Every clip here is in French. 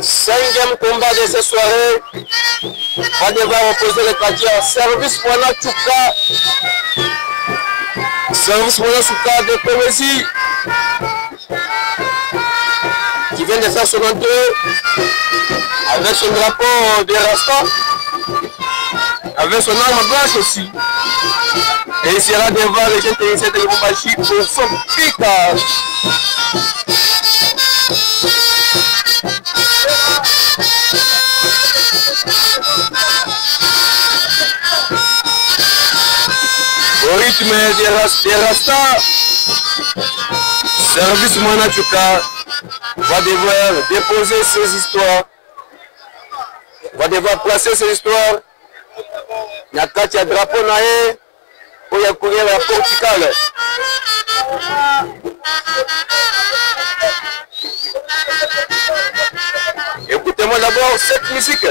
5e combat de cette soirée va devoir opposer le quartier Service Mwana Tchouka. Service Mwana Tchouka de Poésie qui vient de faire son entrée avec son drapeau de Rasta, avec son arme blanche aussi. Et il sera devant les jeunes techniciens de Lubumbashi pour son piquage. Au rythme des Rasta, Service Mwana Tchouka va devoir déposer ses histoires, va devoir placer ses histoires. Il y a quatre drapeaux naé pour y courir la porticale. Écoutez-moi d'abord cette musique.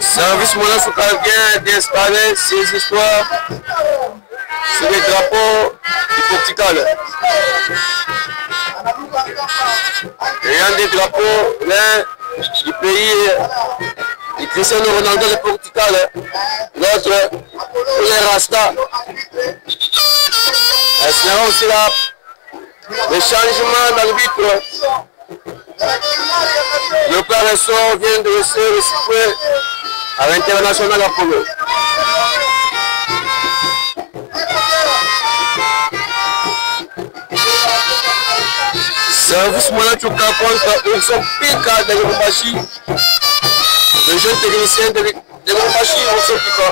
Service Mwana Tchouka vient d'installer ses histoires sur les drapeaux du Portugal. L'un des drapeaux, l'un du pays du Cristiano Ronaldo du Portugal, l'autre pour les Rasta. Elle sera aussi là le changement d'arbitre. Le père Essor vient de recevoir le soufflet à l'international Apollo. Service Mwana Tchouka contre Urson Pika de Lubumbashi. Le jeune technicien de Lubumbashi, Urson Pika.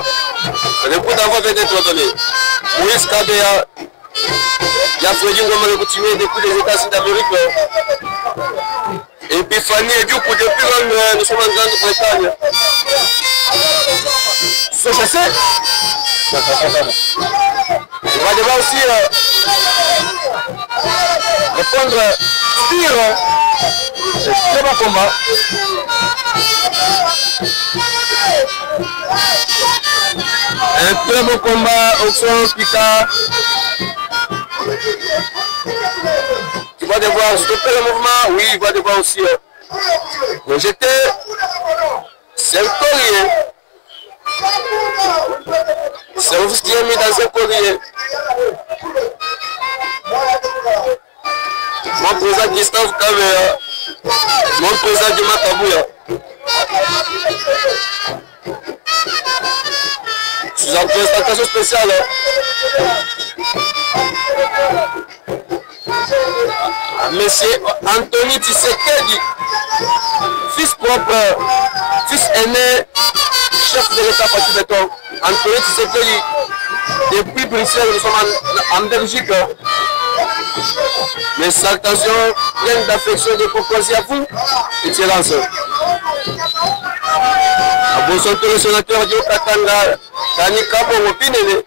Le coup d'envoi vient d'être donné. Moïse Kadea, Yafredi Ngoma le coutumier depuis les États-Unis d'Amérique. Et puis Fanny et Diouk, depuis nous sommes en Grande-Bretagne. Se chasser. Il va devoir aussi répondre pire. C'est très bon combat. Un très bon combat au son Pika. Il va devoir stopper le mouvement. Oui, il va devoir aussi rejeter. C'est le collier. Service qui est mis dans un collier. Mon président Christophe Kavea, mon président Dima Kabouya. Sous une présentation spéciale. Monsieur Anthony Tshisekedi, fils propre, fils aîné, chef de l'État parti béton. Anthony Tshisekedi, depuis Bruxelles, nous sommes en Belgique. Mes salutations pleines d'affection et de courtoisie à vous, Excellence. À bonsoir tous les sénateurs du Katanga, Tani Kabo Mopinele,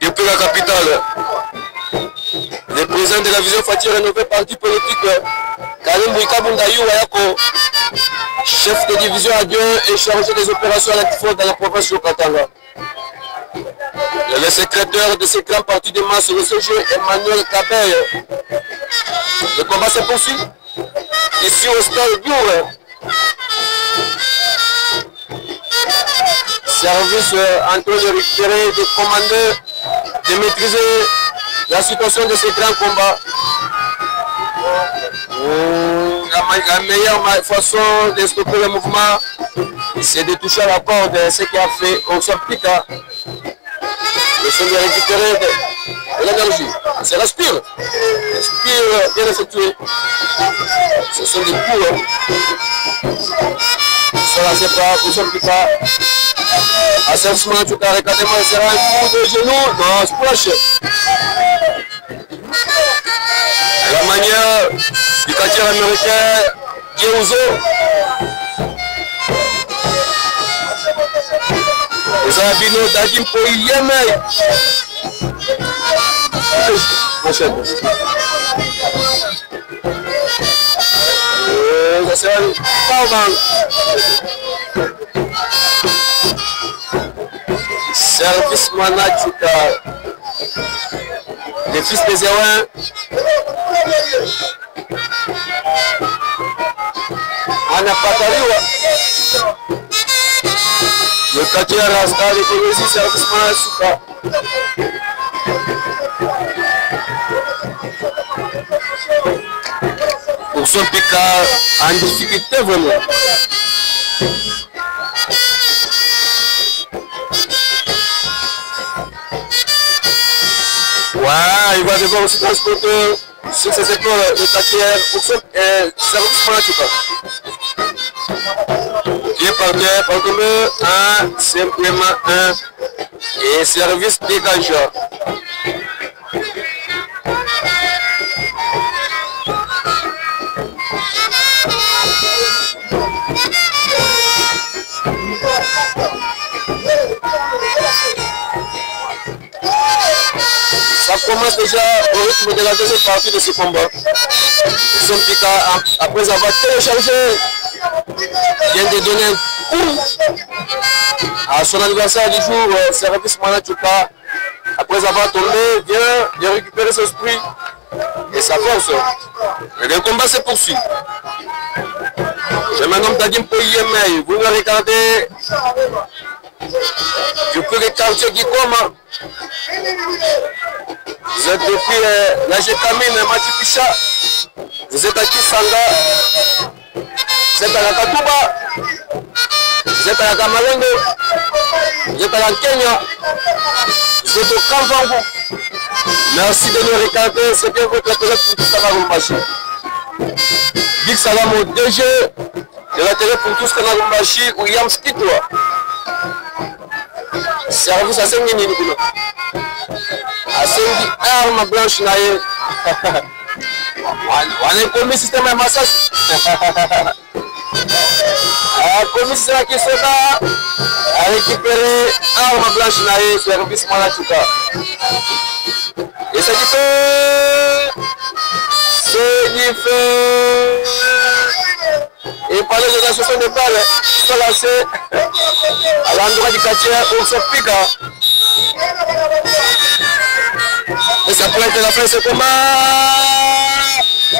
depuis la capitale. Le président de la vision Fatih rénové parti politique, Karim Bouika Bundayou Ayako, chef de division adjoint et chargé des opérations à l'antifraude dans la province de Katanga. Le secrétaire de ce grand parti de masse, le CG Emmanuel Kabey. Le combat se poursuit ici au stade Bourg. Service en train de récupérer, de commander, de maîtriser la situation de ce grand combat. La meilleure façon de stopper le mouvement, c'est de toucher à la corde, ce qui a fait au Pika. Le son de récupérer de l'énergie. C'est l'aspire. L'aspire bien effectué. Ce sont des coups. Cela c'est pas, vous ne pas. À Service Mwana Tchouka, regardez-moi, il sera un coup de genou. Non, splash. La manière du quartier américain, Dieuzo. eza bino dadi mpo yeme service Manachuka, le fils de Zéwan. Anapataliwa le quartier Rasta, l'écologie, service Manachuka. Pour son Picard en difficulté vraiment. Ouais, il va devoir aussi transporter sur ses épaules le quartier pour son service Manachuka. Pied par terre, par tomber, un, simplement un, et service dégageur. Ça commence déjà au rythme de la deuxième partie de ce combat. Son Pika, après avoir téléchargé, vient de donner un coup à son adversaire du jour, service Manachuka. Après avoir tombé, vient de récupérer son esprit et sa force. Et le combat se poursuit. Je me nomme Dadim Poyemei. Vous me regardez depuis le quartier Gikoma. Vous êtes depuis la Jekamine, Matipicha. Vous êtes à Kisanga. Vous êtes à la Katuba. Vous êtes à la Kamalengo. Vous êtes à la Kenya. Vous êtes au Kamvango. Merci de nous regarder. C'est bien votre télé pour tout Kanarumbashi. Big Salam au DG de la télé pour tous Kanarumbashi ou Yam Skitwa. Service à 5 minutes. Asengi arme blanche naye. On est commis système de massage. Commis système qui sera à récupérer arme blanche naye service Manachuka. Et ça qui fait. Et parler de l'association de balles, sont lancés à l'endroit du quartier Orsopika. Et ça pourrait être la fin de ce combat.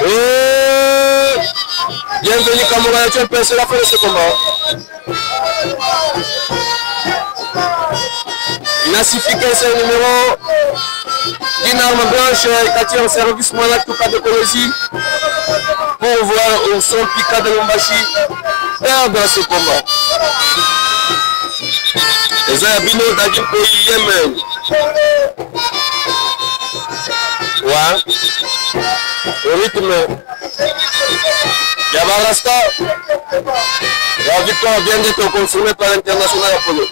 Et bienvenue Cameroun, tu peux c'est la fin de ce combat. Nassifiqué c'est le numéro d'une arme blanche quartier en service Manachuka de Kolosi pour voir où son Pika de Lumbashi perdre ce combat. Les Ayabino Dadim Koyi Yemen. Ouais. Au rythme. Yabarasta. La victoire vient d'être confirmée par l'international Apollo.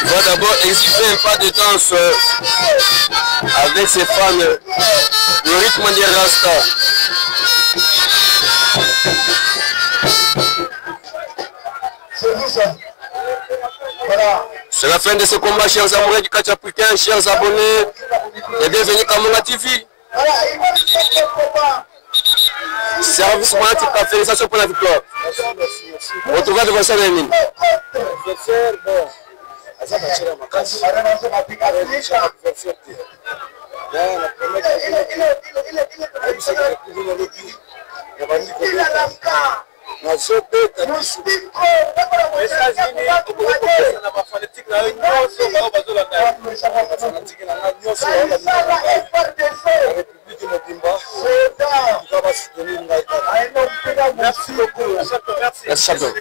Il va d'abord exhiber un pas de danse avec ses fans. Le rythme des Rasta. C'est la fin de ce combat, chers amoureux du catch africain, chers abonnés et bienvenue Kamuna TV. Service Manachuka, félicitations pour la victoire. Retrouvez l'adversaire de Mine. Merci beaucoup. Merci champion.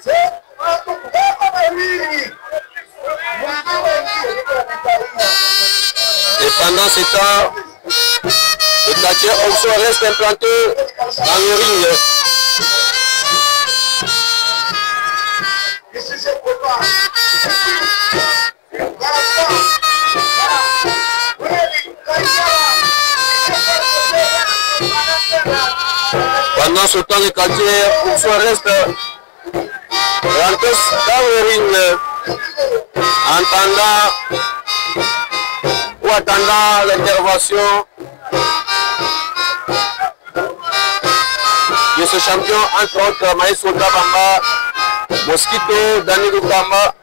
Et pendant ce temps, le quartier Omso reste implanté dans le ring. Pendant ce temps, les quartiers restent rentrés dans le ring attendant l'intervention de ce champion, entre autres Maïs Bamba, Mosquito, Dani Lukamba.